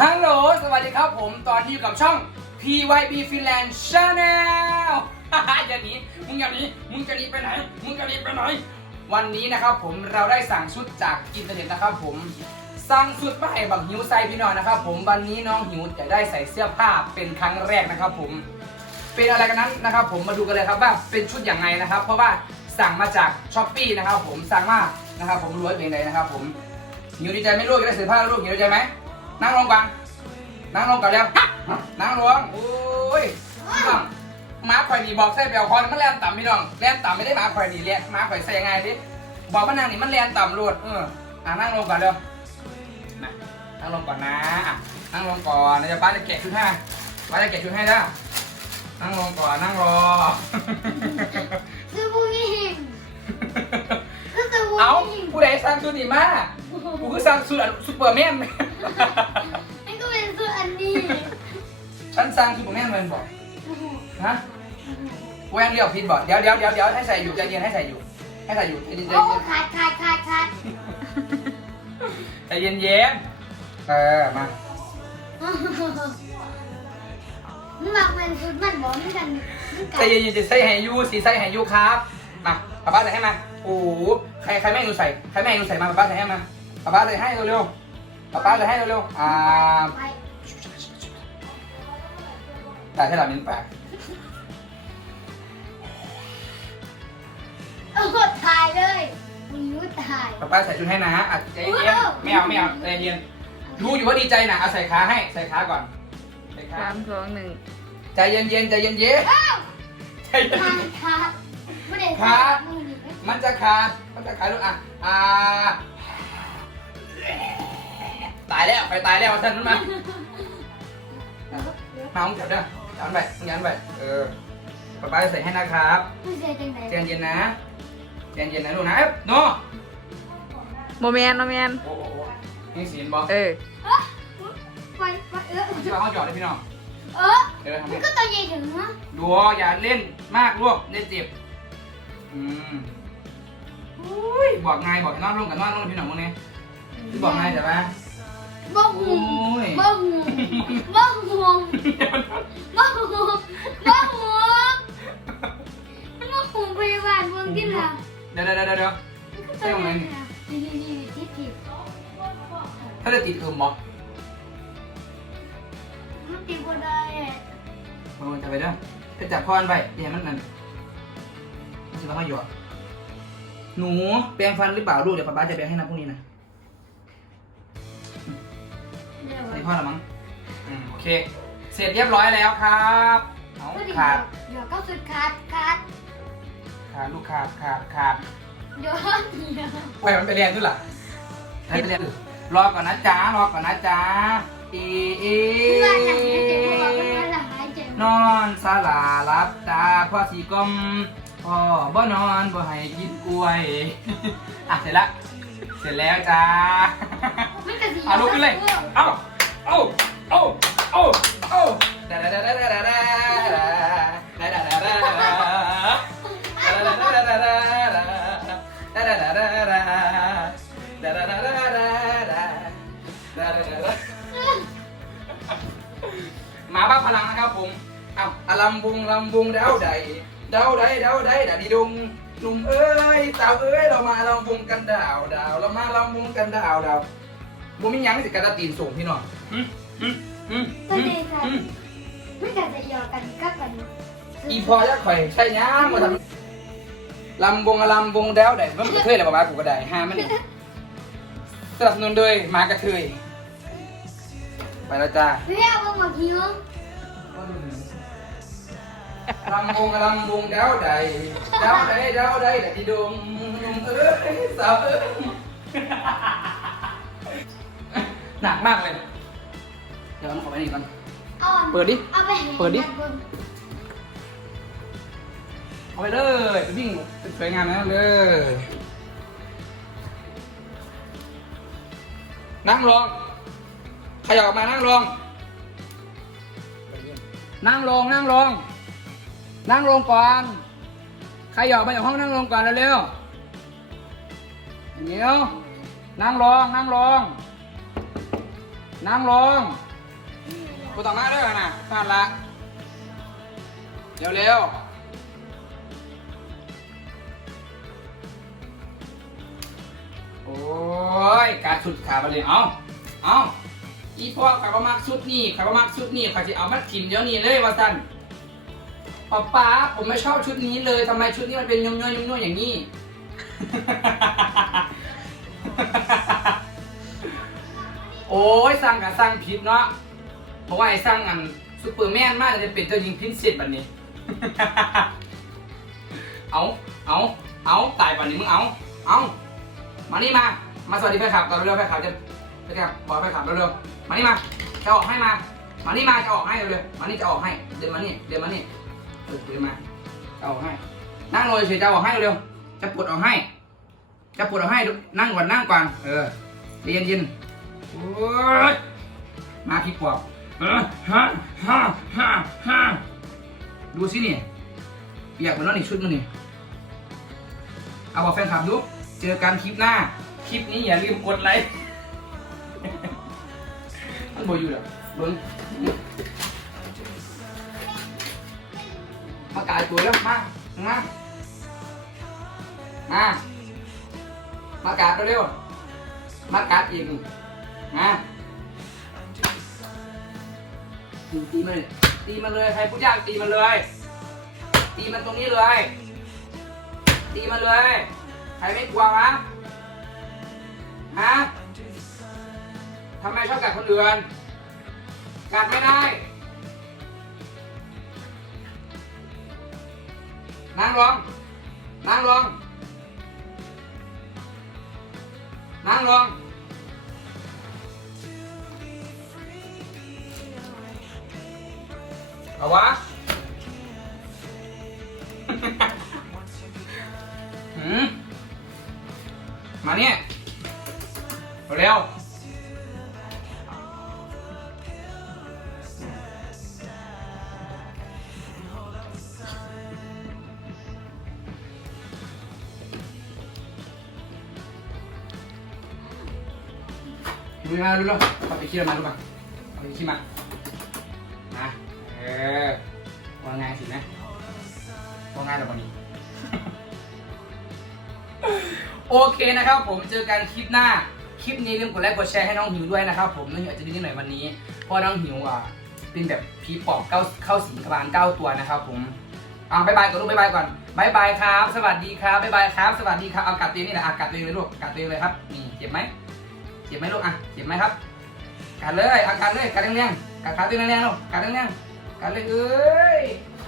ฮัลโหล สวัสดีครับผม ตอนนี้อยู่กับช่อง PYB Finland Channel อย่าหนีมึงอย่าหนีมึงจะหนีไปไหน มึงจะหนีไปไหน วันนี้นะครับผม เราได้สั่งชุดจากอินเทอร์เน็ตนะครับผม สั่งชุดมาให้บังหิวใส่พี่น้องนะครับผม วันนี้น้องหิวจะได้ใส่เสื้อผ้าเป็นครั้งแรกนะครับผม เป็นอะไรกันนั้นนะครับผม มาดูกันเลยครับว่าเป็นชุดอย่างไรนะครับ เพราะว่าสั่งมาจากช้อปปีนะครับผม สั่งมา นะครับผมรวยเป็นไงนะครับผมหิวดีใจไหมลูกจะได้เสื้อผ้าลูกหิวดีใจไหม นั่งลงก่อนนั่งลงก่อนแล้วนั่งลงโอ้ยพี่น้องหมาข่อยนี่บอกใส่เปียวคอนมันแลนต่ำพี่น้องแลนต่ำไม่ได้หมาข่อยนี่เรียกหมาข่อยใส่ยังไงดิบอกมันนางนี่มันแลนต่ำรวดเอออะนั่งลงก่อนเร็วนะนั่งลงก่อนนะอะนั่งลงก่อนเดี๋ยวป้าจะแกะชุดให้ป้าจะแกะชุดให้ได้นั่งลงก่อนนั่งรอคือผู้หญิงคือตัวผู้เอาหญิงผู้ใดสร้างชุดนี้มากูคือสร้างชุดซุปเปอร์แมน นั่นก็เป็นส่วนอันนี้ฉันสร้างซุปเปอร์แมนเลยบอกฮะแหวงเรียวผิดบอกเดี๋ยวเดี๋ยวเดี๋ยวเดี๋ยวให้ใส่อยู่ใจเย็นให้ใส่อยู่ ให้ใส่อยู่ใจเย็นใจโอ้เย็นขาดขาดขาดขาดใจเย็นเย็นเออมามันหมักมันสุดมันบอกมันกันมันกัใจนเย็นเย็นจะใส่ให้ยูสีใส่ให้ยูครับมาป้าป้าใส่ให้มาโอ้โหใครใครไม่ให้หนูใส่ใครไม่ให้หนูใส่มาป้าป้าใส่ให้มาป้าป้าใส่ให้เร็วๆ ป้าป้าใส่ให้เร็วๆอ่าไปแต่ให้เราเน้นปากโอ้ถ่ายเลยมึงรู้ถ่ายป้าป้าใส่ชุดให้นะอะใจเย็นไม่เอาไม่เอาใจเย็นรู้อยู่ว่าดีใจนะเอาใส่ขาให้ใส่ขาก่อนใส่ขาสามสองหนึ่งใจเย็นเย็นใจเย็นเย็นอ้าวใจเย็นขาดขาดไม่ได้ขาดมือนี่มันจะขาดมันจะขาดลูกอะอ่าตายแล้วไปตายแล้วท่านนั้นมามามึงจับเด้อยันไปมึงยันไปเออป้าป้าจะใส่ให้นะครับไม่ใช่จังไหนใจเย็นนะใจเย็นนะลูกนะเอ๊ะโนโมเมนโมเมนโอ้โหนี่สีนบอลเออไปไปเออที่ว่าเขาจอดเลยพี่น้องเออเดี๋ยวทำมัให้นก็ตัวใหญ่ถึงนะดูอย่าเล่นมากลูกเล่นเจ็บอืมอุ้ยบอกไงบอกให้นอนลงกับนอนลงพี่หน่องพวกนี้ที่บอกไงใช่ไหม บ้าโอ้หูยบ้าหูบ้าหูบ้าหูบ้าหูบ้าหูพยาบาลเมืองที่ละเดี๋ยวเดี๋ยวเดี๋ยวเดี๋ยวใช่ไหนี่นี่นี่ที่ผิดถ้าจะติดอึมบอมันติดบ่ได้มันจะไปเด้อจะจับพอนไปอย่าให้มันนั่นมันจะมาเขาหยอดหนูแปรงฟันหรือเปล่าลูกเดี๋ยวป๊าป๊าจะแปรงให้นะพรุ่งนี้นะ เดี๋ยวใส่พ่อละมั้งอืมโอเค เสร็จเรียบร้อยแล้วครับเอาก็ดีขาดเดี๋ยวก็สุดขาดขาดขาดลูกขาดขาดขาดเดี๋ยวเดี๋ยวไปมันไปเรียนด้วยล่ะให้ไปเรียนรอก่อนนะจ๊ะรอก่อนนะจ๊ะอีอีเพื่อนหลังให้เจ็บเพราะว่าเพื่อนหลังให้เจ็บนอนสลารับตาพ่อสีกลมพ่อบ่นอนบ่ให้กินกล้วย อะเสร็จละ เสร็จแล้วจ้า มันกระสีเอาลุกขึ้นเลย เอ้า เอ้า เอ้า เอ้า เอ้าดาดาดาดาดาดาดาดาดาดาดาดาดามาบ้าพลังนะครับผมเอ้าอลัมบุงลำบุงเดาใดเดาใดเดาใดดาดีดงหนุ่มเอ้ยสาวเอ้ยเรามาลำบุงกันดาวดาวเรามาลำบุงกันดาวดาว บ่มีหยังสิกระตีนส่งพี่น้องอืมอืมอืมอืมอืมมันกระสียอกันกับกันอีพอจะข่อยใช่ย่างมาทำลำวงลำวงแดวได้มันกระเทยอะไรประมาณกูก็ได้ห้ามันนี่สนับสนุนโดยหมากระเทยไปแล้วจ้าเรียกว่าหมอคิ้วลำวงลำวงแดวใดแดวใดแดวใดแต่ที่ดงดงเอ้ยสาวเอ้ย หนักมากเลย เดี๋ยวเอาขอไปนี่ก่อน เอาเปิดดิ เอาไปเปิดดิ เอาไปเลยไปวิ่งสวยงามนะเลยนั่งลงขยับออกมานั่งลงนั่งลงนั่งลงนั่งลงก่อนใครอยากมาจากห้องนั่งลงก่อนเร็วๆเดี๋ยวนั่งลงนั่งลง นั่งลงกูต่อมาด้วยนะพลาดละเร็วเร็วๆโอ้ย การสุดขาไปเลย เอาเอาอีพวกขับประมักสุดนี่ขับประมักสุดนี่เขาจะเอามาถิ่มเดี๋ยวนี้เลยว่าสันป๊าป๊าผมไม่ชอบชุดนี้เลยทำไมชุดนี้มันเป็นยุ่งๆยุ่งๆอย่างนี้ โอ้ยสั่งกับสั่งผิดเนาะเพราะว่าไอ้สั่งอันซูเปอร์แมนมากจะเป็นเจ้าหญิงพินเศษแบบนี้ เอาเอาเอาตายแบบนี้มึงเอาเอามานี่มา มาสวัสดีแฟนคลับก่อนเร็วๆแฟนคลับจะแฟนคลับบอกแฟนคลับเร็วๆมานี่มาจะออกให้มา มานี่มาจะออกให้เร็วๆมานี่จะออกให้เดินมานี่เดินมานี่เดินมาจะออกให้ นั่งลงเฉยจะออกให้เร็วๆจะปลดออกให้ จะปลดออกให้นั่งก่อนนั่งก่อนเออเรียนยิน โอ้ยมาพี่ปอบเออฮะฮะฮะฮะดูสินี่เปียกเหมือนน้องอีกชุดนึงนี่เอาบอกแฟนคลับดู เจอกันคลิปหน้า คลิปนี้อย่าลืมกดไลค์มันบอยู่เด้อเบิ้งมากายตัวแล้วมา มา มามากาดเร็วๆมากาดอีกนะตีมันเลยตีมันเลยใครพูดยากตีมันเลย ตีมันตรงนี้เลย ตีมันเลย ใครไม่กลัววะฮะทำไมชอบกัดคนอื่นกัดไม่ได้ นั่งลง นั่งลง นั่งลง เอาวะ หืม มาเนี่ย เร็วดูมาดูแล้วเอาไปขี้มาดูมาเอาไปขี้มา โอเคนะครับ ผมเจอกันคลิปหน้า คลิปนี้ลืมกดไลค์กดแชร์ให้น้องหิวด้วยนะครับผมน้องหิวอาจจะดื้อนิดหน่อยวันนี้ เพราะน้องหิวอะเป็นแบบผีปอบเก้าเข้าสิงกบาลเก้าตัวนะครับผมอ่าบายบายก่อนลูกบายบายก่อนบายบายครับ สวัสดีครับบายบายครับ สวัสดีครับเอากัดตัวเองนี่แหละอะกัดตัวเองเลยลูกกัดตัวเองเลยครับนี่เจ็บไหมเจ็บไหมลูกอะเจ็บไหมครับกัดเลยอากัดเลยกัดแรงๆกัดขาตัวเองแรงๆลูกกัดแรงๆกัดเลยเอ้ย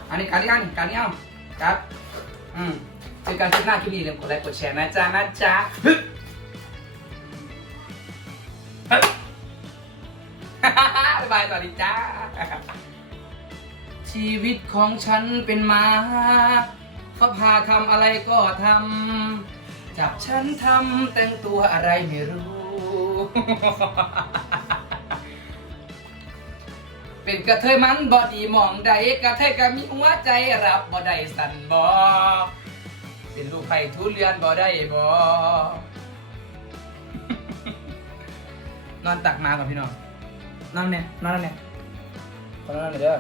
อันนี้กัดอีกอันกัดนี่เอากัดอืม เจอกันคลิปหน้าคลิปนี้อย่าลืมกดไลค์กดแชร์นะจ๊ะนะจ๊ะบ๊ายบายสวัสดีจ้า ชีวิตของฉันเป็นมาเขาพาทำอะไรก็ทำจับฉันทำแต่งตัวอะไรไม่รู้ เป็นกระเทยมันบอดีมองใดกระเทยก็มีหัวใจรับบ่ได้สันบอ เป็นลูกไผ่ทุเรียนบ่ได้บ่นอนตักมาก่อนพี่น้องนอนเนี่ยนอนเนี่ยขอนอนหน่อยเด้อ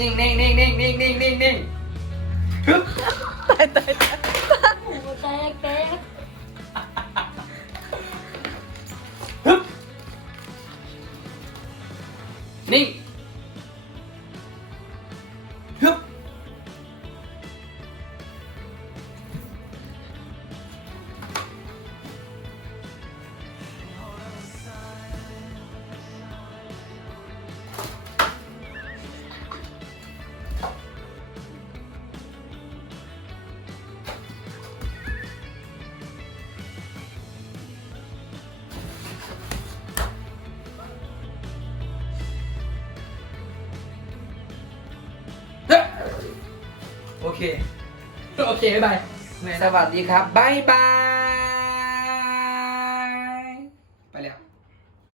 นิ่งนิ่งนิ่งนิ่งนิ่งนิ่งนิ่งนิ่งฮึบตายตายตายโอ้แตกแตกฮึบนิ่ง เค โอเค บ๊ายบาย สวัสดีครับ บ๊ายบาย